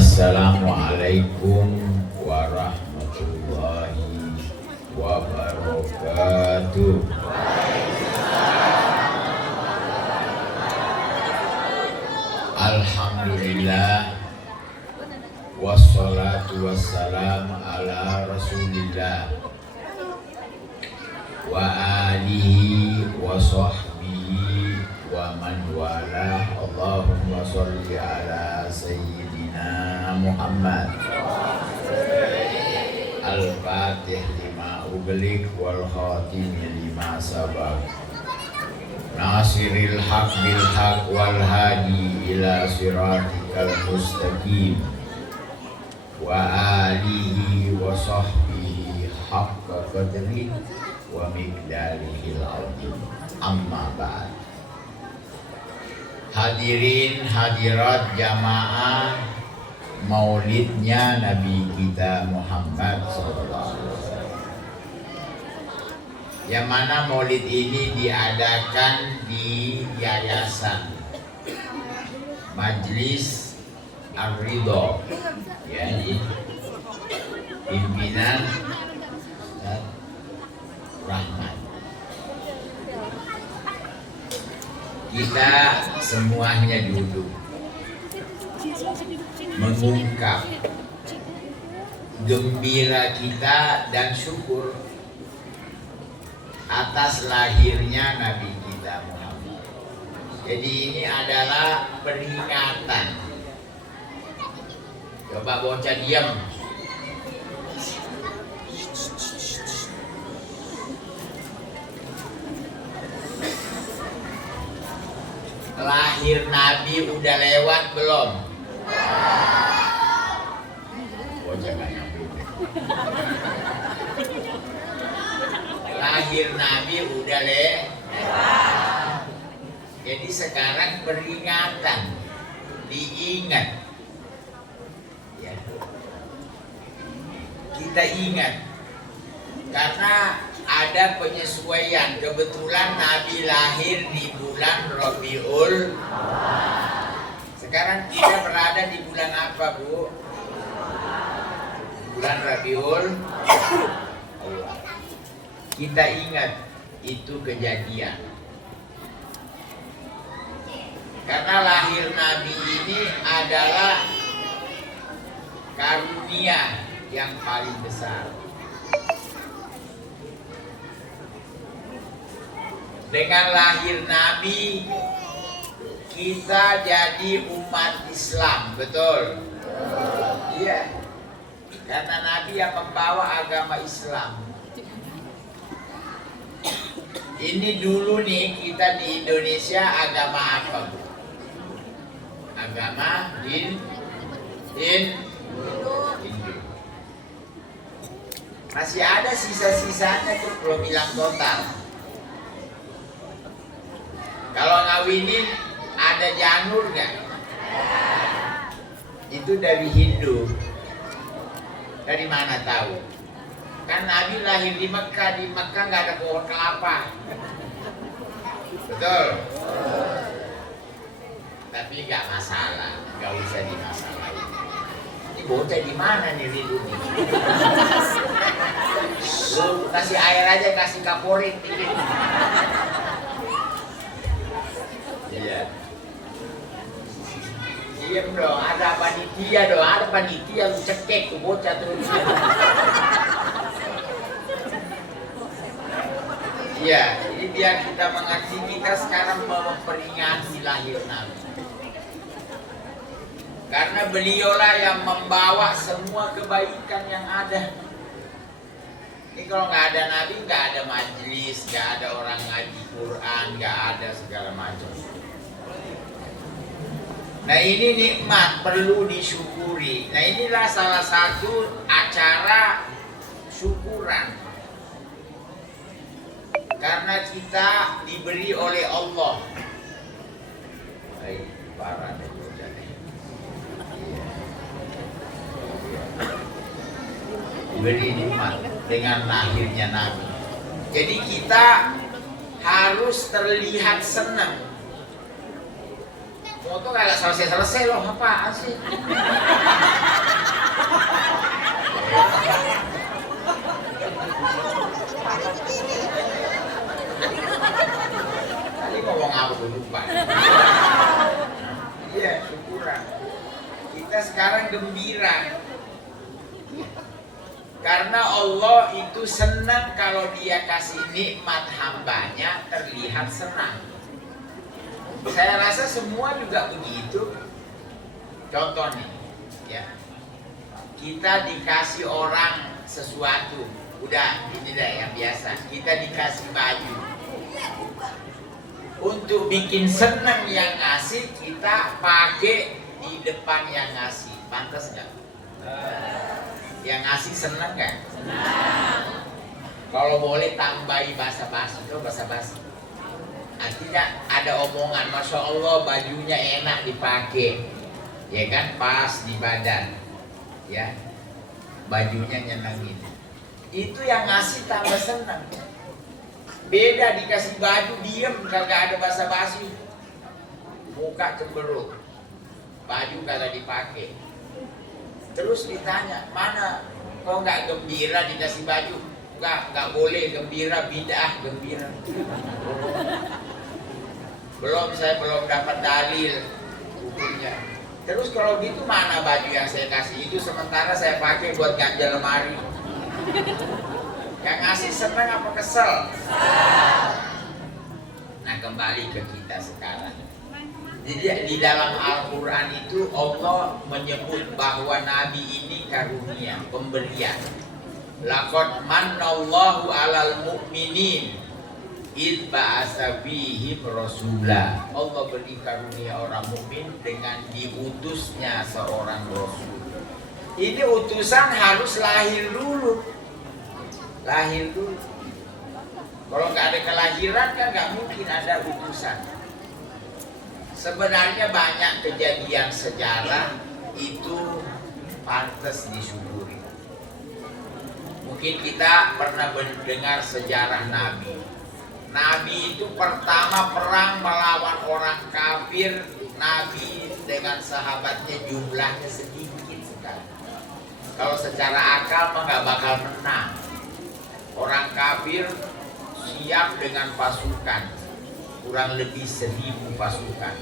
Assalamualaikum warahmatullahi wabarakatuh. Alhamdulillah, wassalatu wassalamu ala rasulillah wa alihi wa sahbihi wa man walah. Allahumma sholli ala sayyidina Muhammad al-fatih lima ughliq wal khatimi lima sabaq nasiril haq bil haq wal hadi ila siratikal mustaqim wa alihi wa sahbihi haqqa qadri wa miqdarihil azim. Amma ba'd. Hadirin hadirat jamaah maulidnya Nabi kita Muhammad SAW, yang mana maulid ini diadakan di Yayasan Majlis Ar-Ridho, ya, ini pimpinan Rahmat. Kita semuanya duduk mengungkap gembira kita dan syukur atas lahirnya Nabi kita Muhammad. Jadi ini adalah peringatan. Coba bocah diam. Lahir Nabi udah lewat belum? Bocah gak nyambung. Lahir Nabi udah lewat. Jadi sekarang peringatan, diingat. Ya. Kita ingat karena ada penyesuaian. Kebetulan Nabi lahir di bulan Rabiul. Sekarang kita berada di bulan apa, Bu? Bulan Rabiul. Kita ingat itu kejadian. Karena lahir Nabi ini adalah karunia yang paling besar. Dengan lahir Nabi, kita jadi umat Islam, betul? Iya. Karena Nabi yang membawa agama Islam. Ini dulu nih kita di Indonesia agama apa, Bu? Agama Hindu. Masih ada sisa-sisanya tuh, belum hilang total. Kalau ngawinin ada janur nggak? Itu dari Hindu. Dari mana tahu? Kan Nabi lahir di Mekah. Di Mekah nggak ada pohon kelapa. Betul? Tapi nggak masalah, nggak usah dimasalahin. Ini bocah di mana nih Ridho nih? Lu kasih air aja, kasih kaporit dikit. Iya. Iya dong, ada panitia dong, ada panitia lu cekek tuh bocah terus. Iya, ini biar kita mengerti, kita sekarang memperingati lahir Nabi. Karena beliaulah yang membawa semua kebaikan yang ada. Ini kalau nggak ada Nabi, nggak ada majelis, nggak ada orang ngaji Quran, nggak ada segala macam. Nah ini nikmat, perlu disyukuri. Nah inilah salah satu acara syukuran. Karena kita diberi oleh Allah. Baik, parah deh bocah nih. Diberi nikmat dengan lahirnya Nabi. Jadi kita harus terlihat senang. Foto kagak selesai loh, apaan sih? Tadi ngomong apa gue lupa. Iya, syukuran. Kita sekarang gembira. Karena Allah itu senang kalau dia kasih nikmat hambanya terlihat senang. Saya rasa semua juga begitu. Contoh nih, ya, kita dikasih orang sesuatu, udah ini dah yang biasa. Kita dikasih baju. Untuk bikin senang yang ngasih, kita pakai di depan yang ngasih. Pantas nggak? Yang ngasih senang nggak? Kalau boleh tambahi basa-basi, itu basa-basi. Artinya ada omongan, Masya Allah bajunya enak dipakai, ya kan, pas di badan, ya, bajunya nyenengin. Itu yang ngasih tambah senang. Beda dikasih baju diem, kagak ada basa-basi, muka cemberut, baju kagak dipakai. Terus ditanya, mana kok nggak gembira dikasih baju? Nggak boleh gembira, bid'ah gembira. Saya belum dapat dalil hukumnya. Terus kalau gitu mana baju yang saya kasih itu sementara saya pakai buat ganjal lemari? Yang ngasih senang apa kesel? Nah, kembali ke kita sekarang. Jadi di dalam Al-Quran itu Allah menyebut bahwa Nabi ini karunia, pemberian. Laqad mannallahu 'alal mu'minin id ba'atsa fihim rasula. Allah beri karunia orang mukmin dengan diutusnya seorang rasul. Ini utusan harus lahir dulu. Lahir dulu. Kalau nggak ada kelahiran kan nggak mungkin ada utusan. Sebenarnya banyak kejadian sejarah itu pantas disyukuri. Mungkin kita pernah mendengar sejarah Nabi. Nabi itu pertama perang melawan orang kafir. Nabi dengan sahabatnya jumlahnya sedikit sekali. Kalau secara akal mah nggak bakal menang. Orang kafir siap dengan pasukan, kurang lebih 1000 pasukan.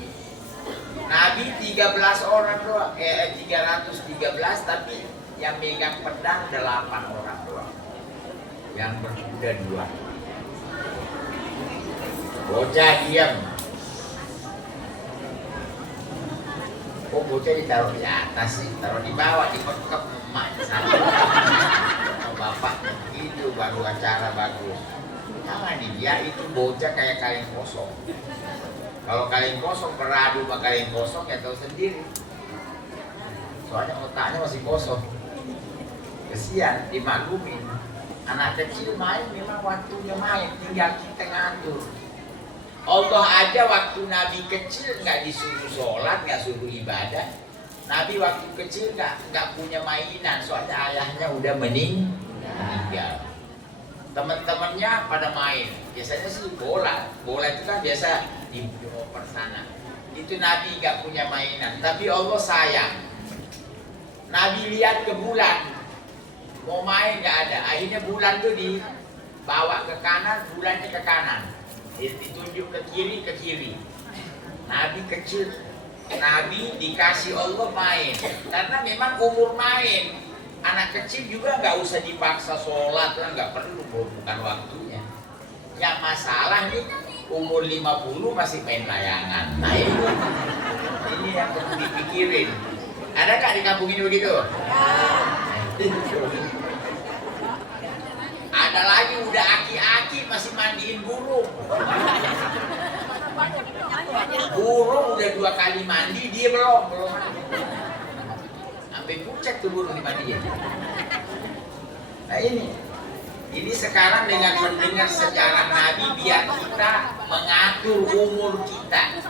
Nabi 13 orang doang, 313, tapi yang megang pedang 8 orang doang, yang berkuda 2. Bocah diam. Kok bocah ditaruh di atas sih? Taruh di bawah, dipekep emak sama bapak. Itu baru acara bagus. Jangan dia itu bocah kayak kaleng kosong. Kalau kaleng kosong beradu sama kaleng kosong ya tahu sendiri. Soalnya otaknya masih kosong. Kesian dimaklumin. Anak kecil main memang waktunya main, tinggal kita ngatur. Allah aja waktu Nabi kecil nggak disuruh sholat, nggak suruh ibadah. Nabi waktu kecil nggak punya mainan, soalnya ayahnya udah meninggal. Teman-temannya pada main, biasanya sih bola itu kan biasa di oper sana. Itu Nabi nggak punya mainan, tapi Allah sayang. Nabi lihat ke bulan, mau main nggak ada. Akhirnya bulan tuh dibawa ke kanan, bulannya ke kanan, ditunjuk ke kiri. Nabi kecil, Nabi dikasih Allah main, karena memang umur main. Anak kecil juga nggak usah dipaksa sholat lah, nggak perlu, bukan waktunya. Yang masalah nih umur 50 masih main layangan. Nah ini yang perlu dipikirin. Ada nggak di kampung ini begitu? Ada lagi udah aki-aki masih mandiin burung. Burung udah 2 kali mandi, dia belum mandi. Sampai pucat tuh burung dimandiin. Nah ini sekarang dengan mendengar sejarah Nabi biar kita mengatur umur kita.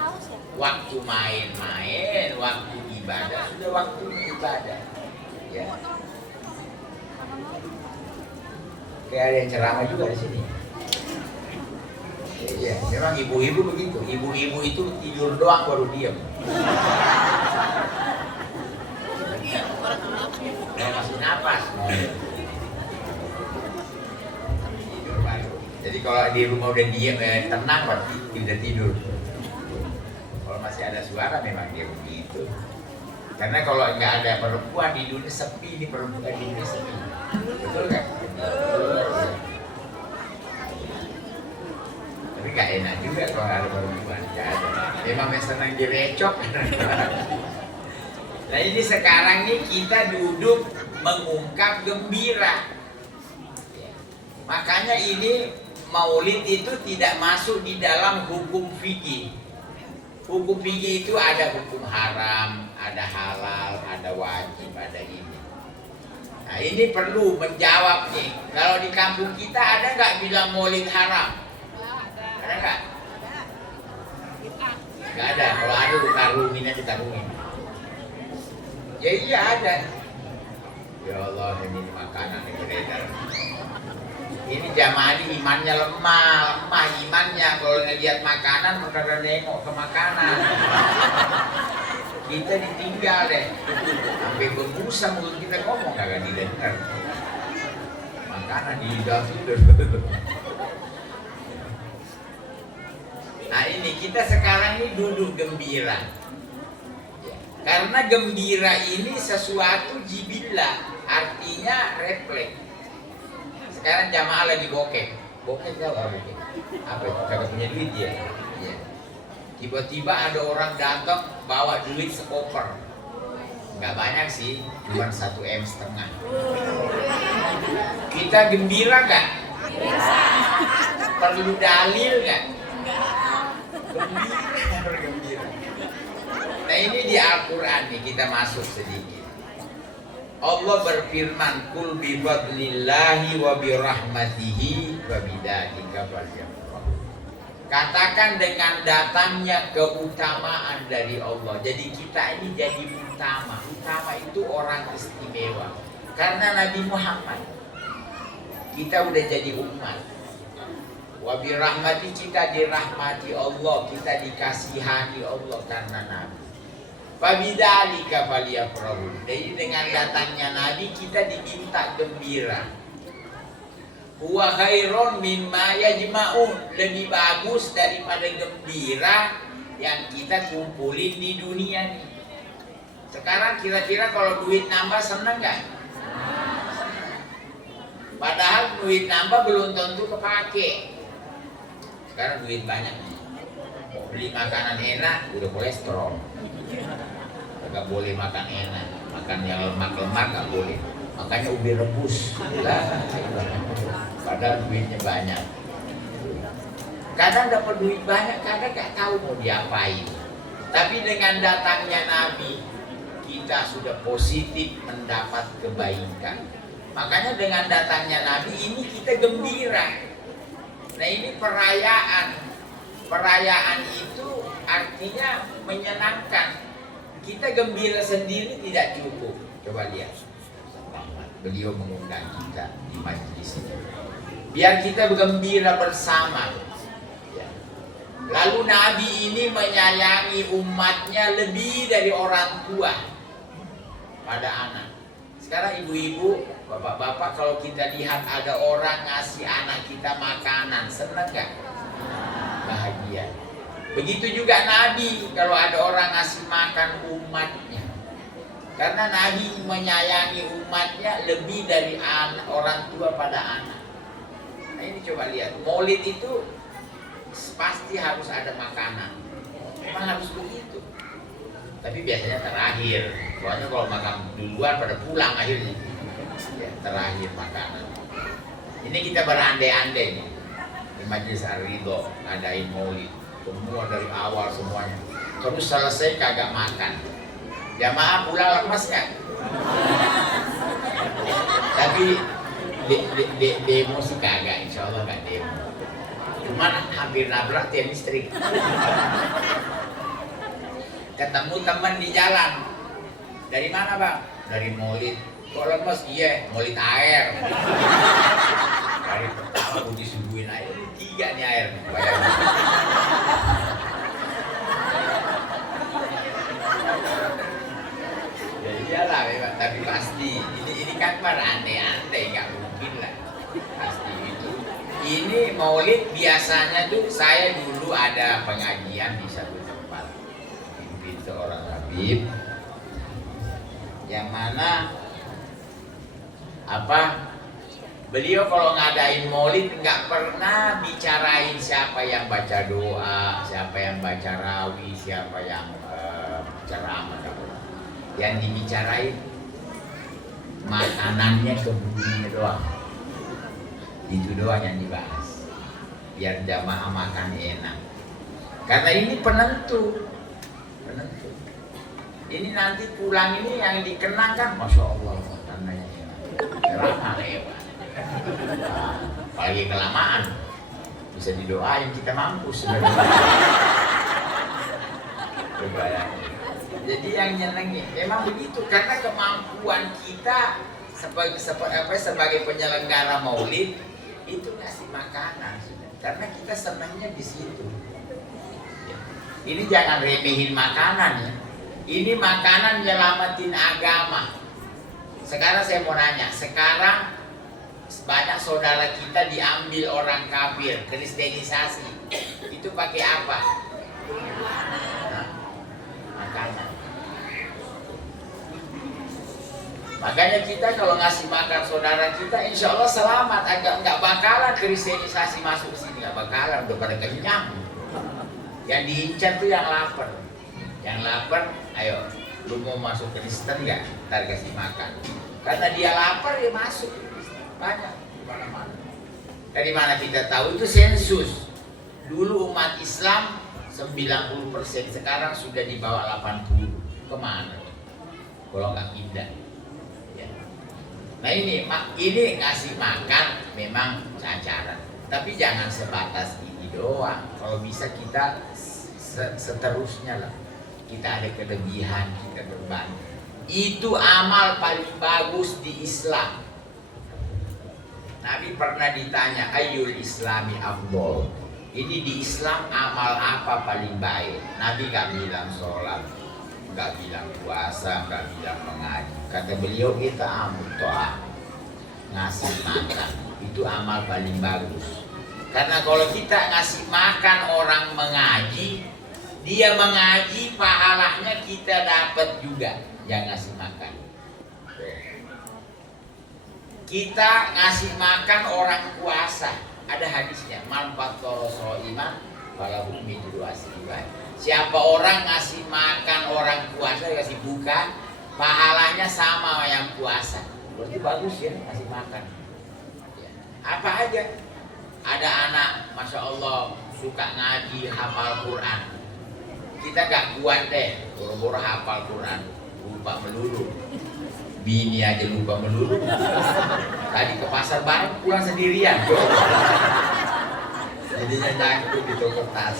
Waktu main-main, waktu ibadah, sudah waktu ibadah. Ya. Kayak ada yang ceramah juga di sini. Iya, memang ibu-ibu begitu. Ibu-ibu itu tidur doang baru diam. Mau masuk napas. Tidur baru. Jadi kalau di rumah udah diam, tenang berarti udah tidur. Kalau masih ada suara memang dia begitu. Karena kalau nggak ada perempuan di dunia sepi, di perempuan di dunia sepi. Betul kan? Tapi gak enak juga kalau ada perempuan. Gak ada. Memang yang senang direcok. Nah ini sekarang nih kita duduk mengungkap gembira. Makanya ini maulid itu tidak masuk di dalam hukum fikih. Hukum fikih itu ada hukum haram, ada halal, ada wajib, ada ini. Nah ini perlu menjawab nih. Kalau di kampung kita ada nggak bilang maulid haram? Ada nggak? Nggak ada. Kalau ada tarungin aja tarungin. Ya iya ada. Ya Allah ini makanan yang beredar. Ini jamaah ini imannya lemah imannya. Kalau ngelihat makanan maka nengok ke makanan. Kita ditinggal deh. Sampai berbusa mulut kita ngomong kagak didengar. Makanan di tidur. Nah ini kita sekarang ini duduk gembira. Karena gembira ini sesuatu jibillah, artinya refleks. Sekarang jamaah lagi bokeh tahu apa bokeh? Apa itu? Kagak punya duit ya? Iya. Tiba-tiba ada orang datang bawa duit sekoper. Nggak banyak sih, cuma 1,5 M. Kita gembira nggak? Perlu dalil nggak? Gembira. Nah ini di Al-Quran nih kita masuk sedikit. Allah berfirman, "Qul bi fadlillahi wa bi rahmatihi wa bidzalika falyafrahu." Katakan dengan datangnya keutamaan dari Allah. Jadi kita ini jadi utama. Utama itu orang istimewa. Karena Nabi Muhammad. Kita udah jadi umat. Wa bi rahmati, kita dirahmati Allah, kita dikasihani Allah karena Nabi. Fabidzalika falyafrahu. Jadi dengan datangnya Nabi kita diminta gembira. Huwa khairun mimma yajma'un. Lebih bagus daripada gembira yang kita kumpulin di dunia nih. Sekarang kira-kira kalau duit nambah seneng nggak? Padahal duit nambah belum tentu kepake. Sekarang duit banyak. Mau beli makanan enak udah kolesterol. Gak boleh makan enak, makan yang lemak-lemak gak boleh. Makanya ubi rebus lah. Padahal duitnya banyak. Kadang dapat duit banyak, kadang gak tahu mau diapain. Tapi dengan datangnya Nabi, kita sudah positif mendapat kebaikan. Makanya dengan datangnya Nabi ini kita gembira. Nah ini perayaan. Perayaan itu artinya menyenangkan. Kita gembira sendiri tidak cukup. Coba lihat. Beliau mengundang kita di majelis ini. Biar kita bergembira bersama. Lalu Nabi ini menyayangi umatnya lebih dari orang tua pada anak. Sekarang ibu-ibu, bapak-bapak, kalau kita lihat ada orang ngasih anak kita makanan, senang gak? Bahagia. Begitu juga Nabi kalau ada orang ngasih makan umatnya. Karena Nabi menyayangi umatnya lebih dari orang tua pada anak. Nah ini coba lihat, maulid itu pasti harus ada makanan. Memang harus begitu. Tapi biasanya terakhir. Soalnya kalau makan duluan pada pulang akhirnya. Ya, terakhir makanan. Ini kita berandai-andai nih. Di Majelis Ar-Ridho ngadain maulid. Semua dari awal semuanya. Terus selesai kagak makan. Jamaah pulang lemas kan? Tapi demo sih kagak, insya Allah gak demo. Cuman hampir nabrak tiang listrik. Ketemu teman di jalan. Dari mana bang? Dari maulid. Kok lemes? Iya, maulid air. Hari pertama aku disuguhin air. 3 nih air. Bayangin. Akbar andai-andai, nggak mungkin lah. Pasti itu. Ini maulid biasanya tuh saya dulu ada pengajian di satu tempat. Mungkin seorang Habib yang mana beliau kalau ngadain maulid nggak pernah bicarain siapa yang baca doa, siapa yang baca rawi, siapa yang ceramah. Yang dibicarain makanannya, kebunnya doang. Itu doang yang dibahas. Biar jamaah makan enak. Karena ini penentu. Ini nanti pulang ini yang dikenakan, Masya Allah, tandanya enak. Ceramah lewat. Apalagi kelamaan, bisa didoain kita mampus. Jadi yang nyenengin, memang begitu, karena kemampuan kita sebagai penyelenggara maulid itu ngasih makanan, karena kita senangnya di situ. Ini jangan remehin makanan ya. Ini makanan nyelamatin agama. Sekarang saya mau nanya, sekarang banyak saudara kita diambil orang kafir, kristenisasi. Itu pakai apa? Makanan. Makanya kita kalau ngasih makan saudara kita, insya Allah selamat. Nggak bakalan kristenisasi masuk sini, nggak bakalan, udah pada kenyang. Yang diincar tuh yang lapar. Yang lapar, ayo, lu mau masuk Kristen nggak? Ntar kasih makan. Karena dia lapar, dia masuk. Banyak di mana-mana. Dari mana kita tahu? Itu sensus. Dulu umat Islam 90%, sekarang sudah di bawah 80. Kemana? Kalau nggak pindah. Ya. Nah ini ngasih makan memang acara. Tapi jangan sebatas ini doang. Kalau bisa kita seterusnya lah. Kita ada kelebihan, kita berbagi. Itu amal paling bagus di Islam. Nabi pernah ditanya, ayyul islami afdol. Ini di Islam amal apa paling baik? Nabi gak bilang sholat, gak bilang puasa, gak bilang mengaji. Kata beliau, kita amal to'ah, ngasih makan. Itu amal paling bagus. Karena kalau kita ngasih makan orang mengaji, dia mengaji, pahalanya kita dapat juga yang ngasih makan. Kita ngasih makan orang puasa, ada hadisnya, man fattara sha'iman falahu mithlu ajrihi. Siapa orang ngasih makan orang puasa, kasih buka, pahalanya sama yang puasa. Berarti bagus ya ngasih makan. Ya. Apa aja? Ada anak, Masya Allah, suka ngaji, hafal Quran. Kita gak kuat deh, boro-boro hafal Quran, lupa melulu. Bini aja lupa melulu. Tadi ke pasar bareng pulang sendirian. Jadinya nyangkut di toko tas.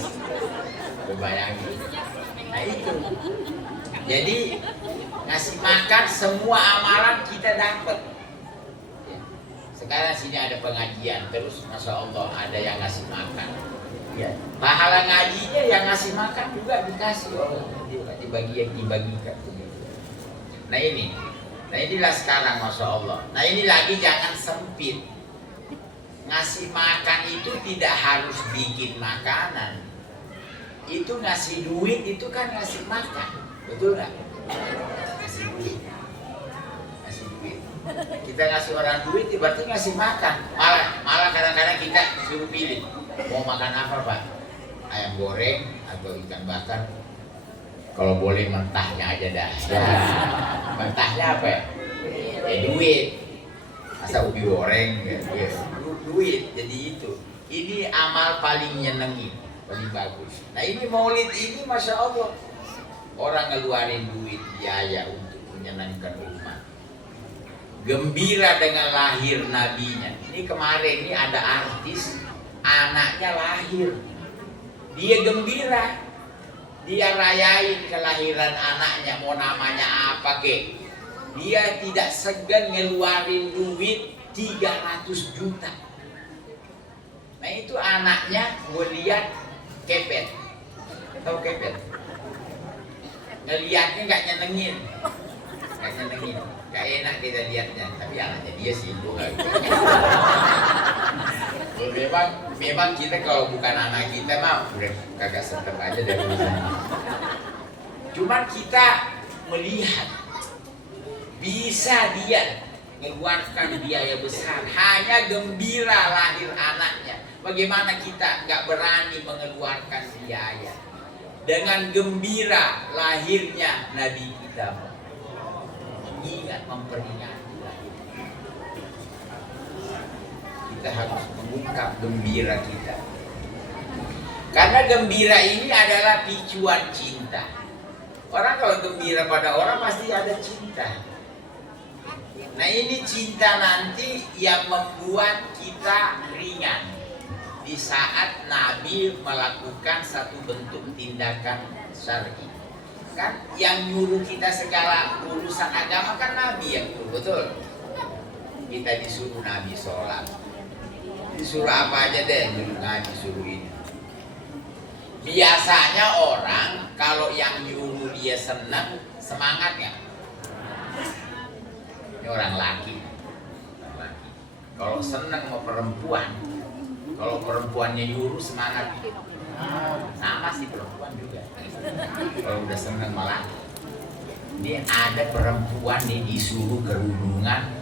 Bayangin. Nah itu. Jadi ngasih makan semua amalan kita dapat. Sekarang sini ada pengajian terus, Masya Allah ada yang ngasih makan. Ya. Pahala ngajinya yang ngasih makan juga dikasih oleh dibagikan. Nah inilah sekarang, Masya Allah. Nah ini lagi jangan sempit. Ngasih makan itu tidak harus bikin makanan. Itu ngasih duit itu kan ngasih makan, betul nggak? Ngasih duit. Kita ngasih orang duit berarti ngasih makan. Malah kadang-kadang kita suruh pilih. Mau makan apa Pak? Ayam goreng atau ikan bakar? Kalau boleh mentahnya aja dah. Ya. Mentahnya apa ya? Duit. Masa ubi goreng? Ya. Duit. Jadi itu. Ini amal paling nyenengin, paling bagus. Nah ini maulid ini Masya Allah. Orang ngeluarin duit biaya untuk menyenangkan umat. Gembira dengan lahir nabinya. Ini kemarin ini ada artis, anaknya lahir. Dia gembira. Dia rayain kelahiran anaknya, mau namanya apa kek. Dia tidak segan ngeluarin duit 300 juta. Nah itu anaknya gue lihat kepet. Tahu kepet? Ngeliatnya gak nyenengin. Gak nyenengin, gak enak kita lihatnya. Tapi anaknya dia sibuk lagi. Memang kita kalau bukan anak kita mah udah kagak setem aja dari sana. Cuman kita melihat bisa dia mengeluarkan biaya besar hanya gembira lahir anaknya. Bagaimana kita nggak berani mengeluarkan biaya dengan gembira lahirnya Nabi kita? Ingat memperingati lahirnya. Kita harus mengungkap gembira kita. Karena gembira ini adalah picuan cinta. Orang kalau gembira pada orang pasti ada cinta. Nah ini cinta nanti yang membuat kita ringan di saat Nabi melakukan satu bentuk tindakan syar'i. Kan yang nyuruh kita segala urusan agama kan Nabi yang nyuruh, betul? Kita disuruh Nabi sholat, disuruh apa aja deh, Nabi suruh ini. Biasanya orang kalau yang nyuruh dia senang, semangat ya. Ini orang laki. Kalau senang sama perempuan, kalau perempuannya nyuruh semangat. Sama sih perempuan juga. Kalau udah senang malah. Ini ada perempuan nih disuruh kerudungan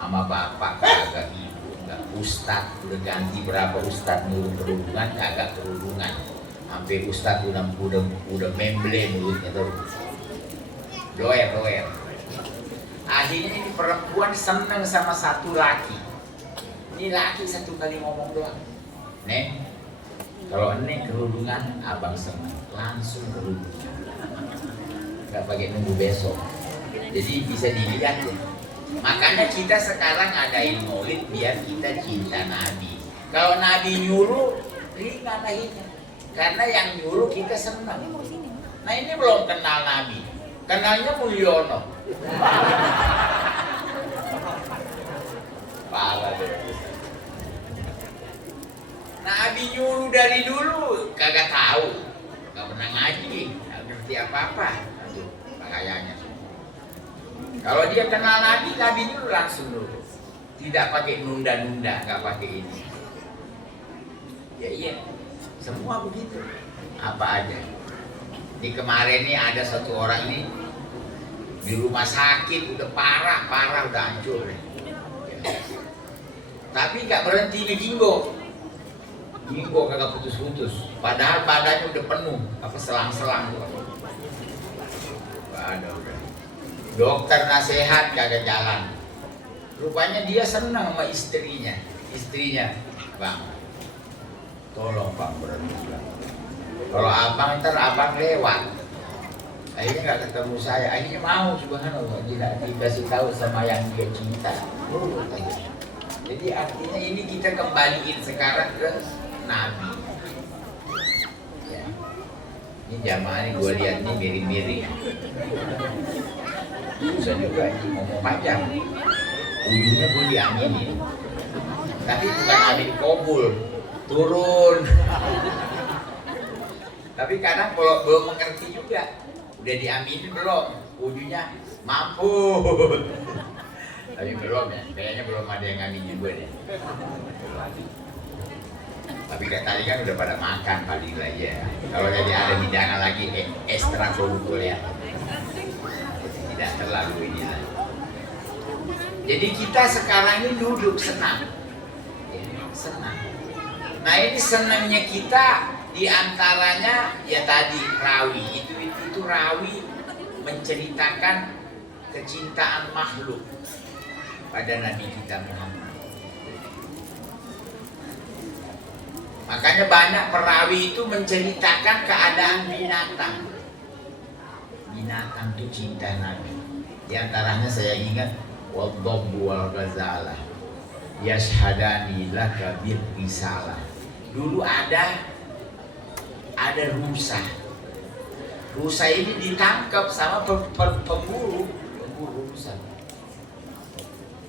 sama bapak kagak, ibu enggak, ustad udah ganti berapa ustad nyuruh kerudungan kagak kerudungan. Sampai ustad udah memble mulutnya tuh. Doer. Akhirnya ini perempuan senang sama satu laki. Ini laki satu kali ngomong doang. Neng, kalau neng kerudungan, abang senang. Langsung kerudungan. Gak pakai nunggu besok. Jadi bisa dilihat ya. Makanya kita sekarang adain maulid biar kita cinta Nabi. Kalau Nabi nyuruh, ringan akhirnya. Karena yang nyuruh kita senang. Nah ini belum kenal Nabi. Kenalnya Mulyono. Parah deh. Nabi nyuruh dari dulu kagak tahu, gak pernah ngaji, gak ngerti apa-apa. Aduh, bahayanya. Kalau dia kenal Nabi nyuruh langsung dulu. Tidak pakai nunda-nunda, gak pakai ini. Ya iya, semua begitu. Apa aja. Di kemarin nih ada satu orang ini di rumah sakit udah parah udah hancur. Tapi nggak berhenti di Jinggo kagak putus-putus. Padahal badannya udah penuh, apa selang-selang tuh. Ada udah. Dokter nasihat kagak jalan. Rupanya dia senang sama istrinya. Bang, tolong bang berhenti bang. Kalau abang ntar abang lewat. Akhirnya nggak ketemu saya. Akhirnya mau, subhanallah, tidak dikasih tahu sama yang dia cinta. Jadi artinya ini kita kembaliin sekarang ke Nabi. Ya. Ini jamaah ini gue lihat nih miring-miring. Susah juga ini ngomong panjang. Ujungnya gue diaminin. Tapi bukan amin kabul, turun. Tapi kadang kalau belum mengerti juga, udah diaminin belum, ujungnya mampus. Tapi belum ya, kayaknya belum ada yang ngaminin gue deh. Tapi tadi kan udah pada makan paling lah ya. Kalau jadi ada hidangan lagi ekstra kurikuler, tidak terlalu inilah. Jadi kita sekarang ini duduk senang, senang. Nah ini senangnya kita diantaranya ya tadi rawi itu rawi menceritakan kecintaan makhluk pada Nabi kita Muhammad. Makanya banyak perawi itu menceritakan keadaan binatang. Binatang itu cinta Nabi. Di antaranya saya ingat wadhabbu wal ghazalah yashhadani laka bir risalah. Dulu ada rusa. Rusa ini ditangkap sama pemburu rusa.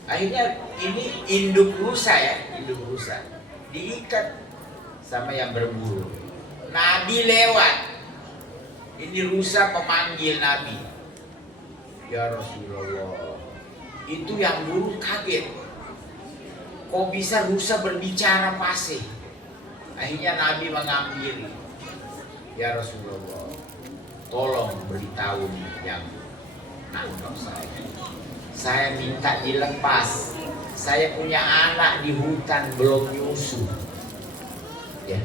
Akhirnya ini induk rusa diikat sama yang berburu. Nabi lewat. Ini rusa memanggil Nabi. Ya Rasulullah, itu yang dulu kaget. Kok bisa rusa berbicara fasih? Akhirnya Nabi mengambil. Ya Rasulullah, tolong beritahu yang nangkap saya. Saya minta dilepas. Saya punya anak di hutan belum nyusu. Ya.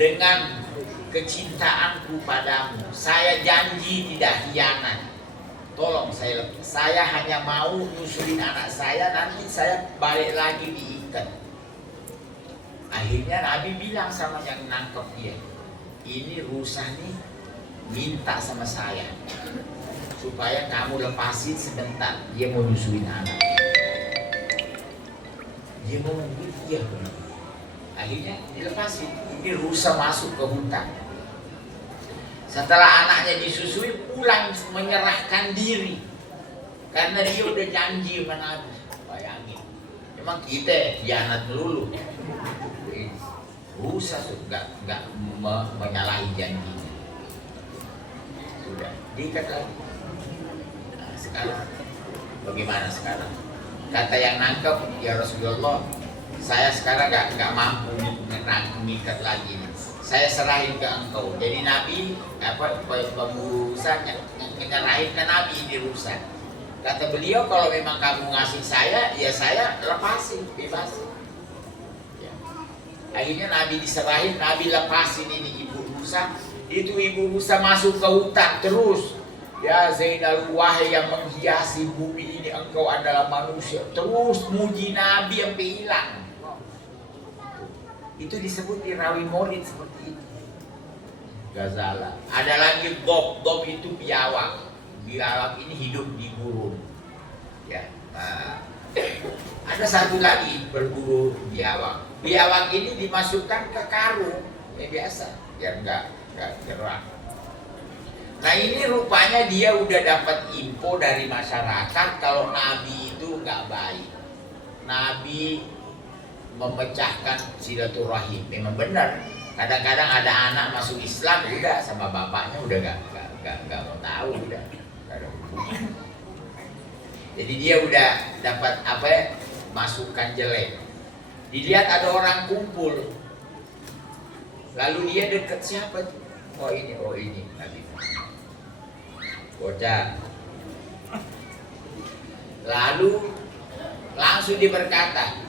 Dengan kecintaanku padamu, saya janji tidak khianat. Tolong saya lepas. Saya hanya mau nyusulin anak saya, nanti saya balik lagi diikat. Akhirnya Nabi bilang sama yang nangkep dia, ini rusa nih minta sama saya supaya kamu lepasin sebentar. Dia mau nyusulin anak. Dia mau begitu, iya benar. Akhirnya dilepasin. Ini rusa masuk ke hutan. Setelah anaknya disusui, pulang menyerahkan diri karena dia udah janji sama Nabi. Bayangin, emang kita hianat melulu. Rusa nggak menyalahi janjinya. Sudah diikat lagi. Nah, sekarang bagaimana sekarang? Kata yang nangkep, ya Rasulullah, saya sekarang nggak mampu mengikat lagi. Saya serahin ke engkau. Jadi Nabi pengurusannya nyerahin ke Nabi ini rusa. Kata beliau, kalau memang kamu ngasih saya, ya saya lepasin, bebasin. Ya. Akhirnya Nabi diserahin, Nabi lepasin ini ibu rusa. Itu ibu rusa masuk ke hutan terus. Ya Zainal wahai yang menghiasi bumi ini, engkau adalah manusia. Terus muji Nabi sampai hilang. Itu disebut di rawi maulid seperti itu. Gazala. Ada lagi dob itu biawak. Biawak ini hidup di gurun. Ya. Ada satu lagi berburu biawak. Biawak ini dimasukkan ke karung, biasa, biar nggak gerak. Nah ini rupanya dia udah dapat info dari masyarakat kalau Nabi itu nggak baik. Nabi memecahkan silaturahim. Memang benar. Kadang-kadang ada anak masuk Islam, udah sama bapaknya udah gak mau tahu, udah gak ada hubungan. Jadi dia udah dapat masukan jelek. Dilihat ada orang kumpul, lalu dia deket siapa tuh? Oh ini Nabi. Bocah. Lalu langsung dia berkata,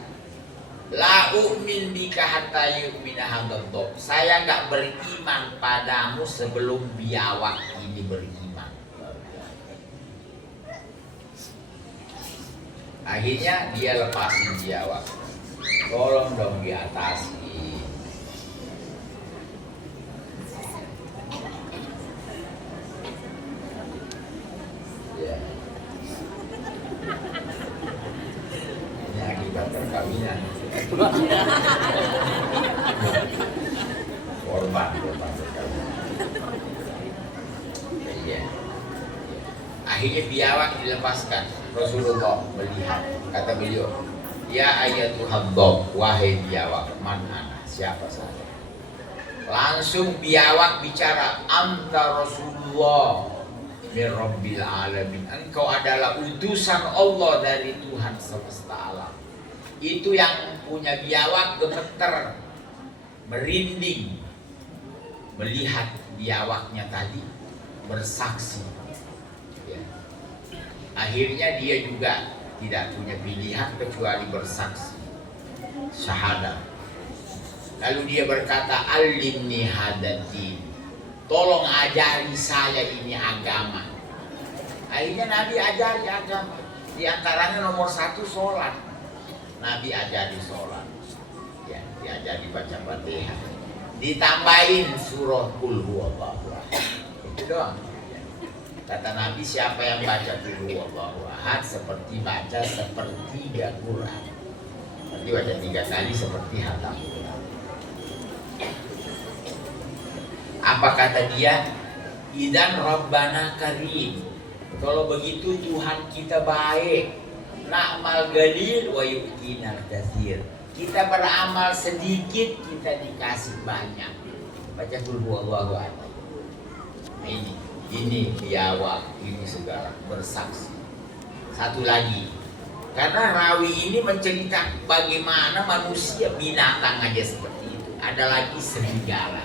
la u'min bika hatta yu'mina hadzal dob. Saya enggak beriman padamu sebelum biawak ini beriman. Akhirnya dia lepasin biawak. Tolong dong diatasi. Ya. Ini akibat perkawinan. Korban iya. Akhirnya biawak dilepaskan. Rasulullah melihat, kata beliau, ya ayyatuhad dob, wahai biawak, mana siapa saya? Langsung biawak bicara, anta Rasulullah min Rabbil alamin, engkau adalah utusan Allah dari Tuhan semesta alam. Itu yang punya biawak gemeter, merinding melihat biawaknya tadi bersaksi. Ya. Akhirnya dia juga tidak punya pilihan kecuali bersaksi syahadat. Lalu dia berkata, alimni hadati, tolong ajari saya ini agama. Akhirnya Nabi ajari agama. Di antaranya nomor 1 sholat. Nabi ajari sholat, ya, diajari baca Fatihah, ditambahin surah Qul huwallahu ahad. Itu doang. Ya. Kata Nabi, siapa yang baca Qul huwallahu ahad seperti baca sepertiga Quran. Berarti baca 3 kali seperti hatam Quran. Apa kata dia? Idan Rabbana Karim. Kalau begitu Tuhan kita baik. Na'mal galil wa yu'tinal katsir. Kita beramal sedikit, kita dikasih banyak. Baca Qul huwallahu ahad. Ini ini biawak, ini segala bersaksi. Satu lagi, karena rawi ini menceritakan bagaimana manusia, binatang aja seperti itu. Ada lagi serigala.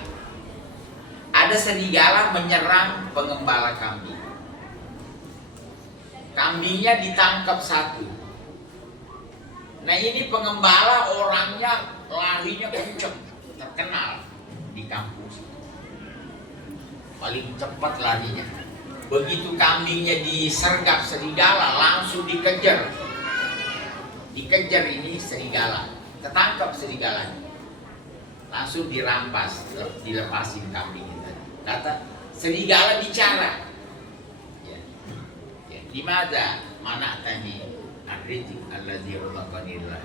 Ada serigala menyerang pengembala kambing. Kambingnya ditangkap satu. Nah ini pengembala orangnya larinya kenceng, terkenal di kampus. Paling cepat larinya. Begitu kambingnya disergap serigala, langsung dikejar. Dikejar ini serigala, ketangkap serigalanya. Langsung dirampas, dilepasin kambingnya tadi. Kata serigala bicara. Ya. Ya. Mana tadi? Ar-rizq allazi razaqanillah.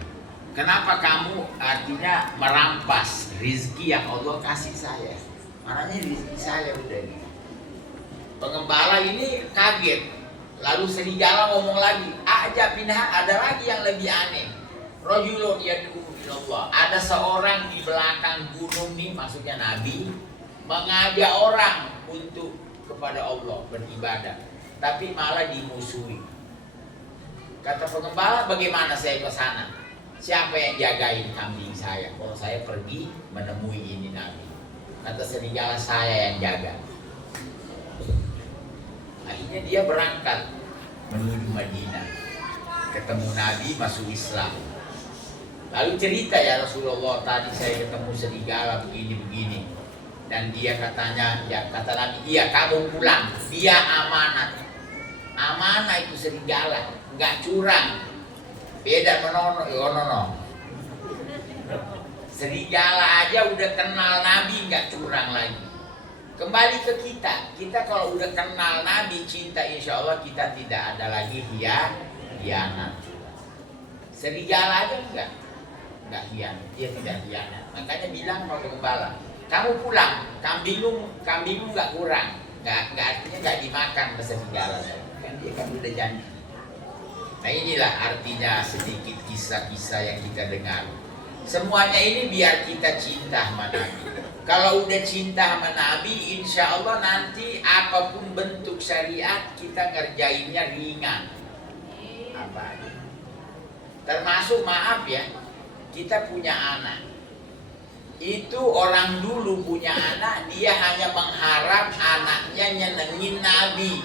Kenapa kamu artinya merampas rizki yang Allah kasih saya? Maknanya rizki saya udah nih. Pengembala ini kaget. Lalu serigala ngomong lagi, aja pindah, ada lagi yang lebih aneh. Rajulun yad'u ilallah. Ada seorang di belakang gunung nih, maksudnya Nabi, mengajak orang untuk kepada Allah beribadah, tapi malah dimusuhi. Kata pengembala, bagaimana saya ke sana? Siapa yang jagain kambing saya kalau saya pergi menemui ini Nabi? Kata serigala, saya yang jaga. Akhirnya dia berangkat menuju Madinah, ketemu Nabi, masuk Islam. Lalu cerita, ya Rasulullah, tadi saya ketemu serigala begini-begini. Dan dia katanya, ya kata Nabi, iya kamu pulang, dia amanat. Amanah itu serigala, nggak curang. Beda menono, yonono. Serigala aja udah kenal Nabi, nggak curang lagi. Kembali ke kita kalau udah kenal Nabi, cinta, insya Allah kita tidak ada lagi hianat. Serigala aja enggak hianat, dia tidak hianat. Makanya bilang sama pengembala, kamu pulang, kambingmu nggak kurang, nggak artinya nggak dimakan sama serigala. Kan dia kan udah janji. Nah inilah artinya sedikit kisah-kisah yang kita dengar. Semuanya ini biar kita cinta sama Nabi. Kalau udah cinta sama Nabi, insya Allah nanti apapun bentuk syariat kita ngerjainnya ringan. Apa aja. Termasuk maaf ya, kita punya anak. Itu orang dulu punya anak, dia hanya mengharap anaknya nyenengin Nabi.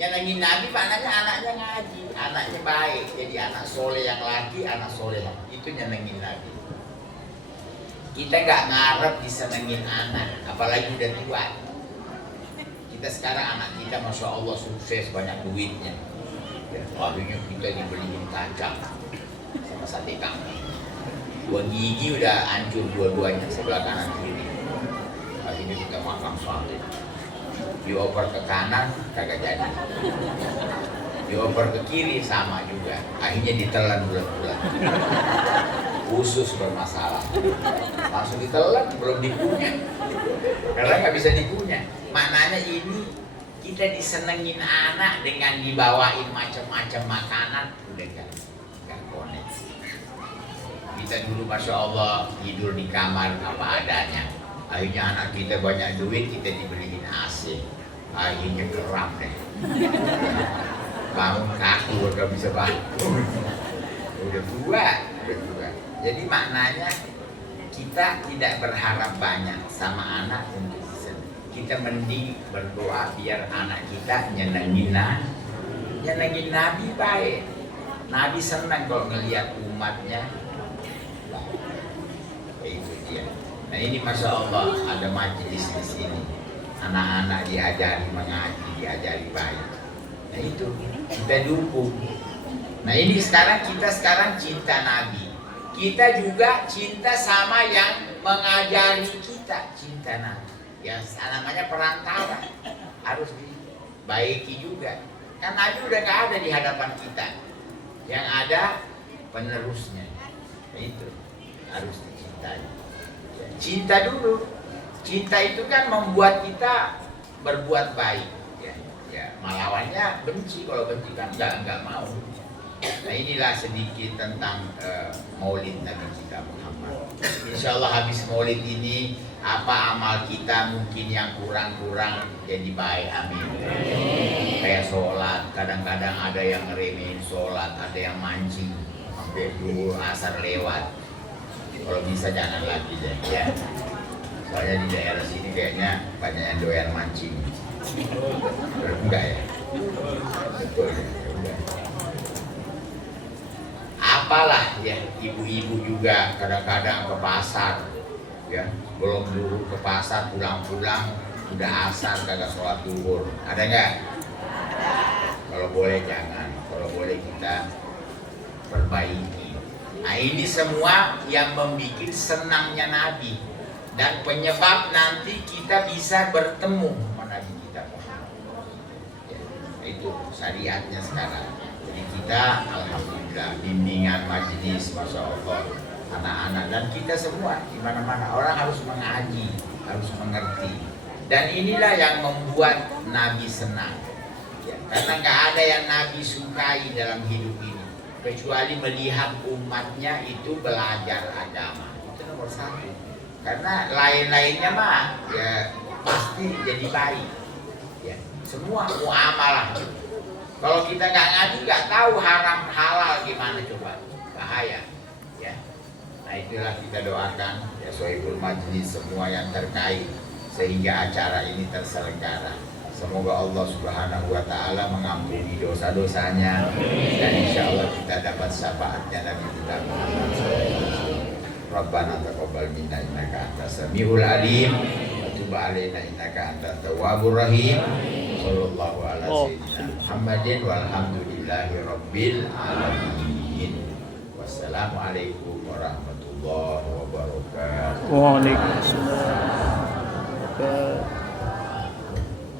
Nyenengin Nabi maknanya anaknya ngaji, anaknya baik. Jadi anak soleh yang laki, anak soleh. Itu nyenengin Nabi. Kita nggak ngarep disenengin anak, apalagi udah tua. Kita sekarang anak kita, masya Allah sukses, banyak duitnya. Akhirnya kita dibeliin kacang sama sate kambing. 2 gigi udah hancur dua-duanya, sebelah kanan kiri. Akhirnya kita makan sate. Dioper ke kanan kagak jadi. Dioper ke kiri sama juga. Akhirnya ditelan bulan-bulan. Usus bermasalah, langsung ditelan, belum dikunyah karena nggak bisa dikunyah. Maknanya ini kita disenengin anak dengan dibawain macam-macam makanan, udah nggak connect. Kita dulu masya Allah tidur di kamar apa adanya, akhirnya anak kita banyak duit, kita dibeliin AC, akhirnya keram deh, bangun kaku nggak bisa bangun, udah tua. Jadi maknanya kita tidak berharap banyak sama anak untuk disenang. Kita mending berdoa biar anak kita nyenengin Nabi baik. Nabi senang kalau ngelihat umatnya. Itu dia. Nah ini masya Allah ada majelis di sini. Anak-anak diajari mengaji, diajari baik. Nah itu kita dukung. Nah ini kita sekarang cinta Nabi. Kita juga cinta sama yang mengajari kita cinta Nabi. Yang namanya perantara harus dibaiki juga. Kan Nabi udah gak ada di hadapan kita. Yang ada penerusnya. Nah, itu harus dicintai. Cinta dulu. Cinta itu kan membuat kita berbuat baik. Ya, melawannya benci. Kalau benci kan nggak mau. Nah inilah sedikit tentang Maulid Nabi kita Muhammad. Insya Allah habis Maulid ini Apa amal kita mungkin yang kurang-kurang jadi baik, amin. Kayak sholat, kadang-kadang ada yang ngeremehin sholat, ada yang mancing sampai dulu asar lewat. Kalau bisa jangan lagi deh ya. Soalnya di daerah sini kayaknya banyak yang doyan mancing. Enggak ya? Betul ya. Apalah ya, ibu-ibu juga kadang-kadang ke pasar ya, belum dulu ke pasar, pulang-pulang udah asar kagak sholat duhur. Ada nggak? Kalau boleh jangan, kalau boleh kita perbaiki. Nah ini semua yang membuat senangnya Nabi dan penyebab nanti kita bisa bertemu sama Nabi kita. Ya, itu syariatnya sekarang. Jadi kita alhamdulillah bimbingan majelis, masya Allah, anak-anak dan kita semua di mana-mana orang harus mengaji, harus mengerti. Dan inilah yang membuat Nabi senang. Ya, karena nggak ada yang Nabi sukai dalam hidup ini kecuali melihat umatnya itu belajar agama. Itu nomor satu. Karena lain-lainnya mah ya pasti jadi baik. Ya, semua muamalah. Kalau kita nggak ngaji, nggak tahu haram halal gimana, coba bahaya. Ya, nah itulah kita doakan ya sohibul majlis semua yang terkait sehingga acara ini terselenggara. Semoga Allah Subhanahu wa Ta'ala mengampuni dosa-dosanya dan insya Allah kita dapat syafaatnya Nabi kita Muhammad SAW. Rabbana taqabbal minna innaka antas samiul alim wa tub alaina innaka antat tawwabur rahim. Sallallahu ala sayyidina Muhammadin walhamdulillahi rabbil alamin. Wassalamualaikum warahmatullahi wabarakatuh. Waalaikumsalam.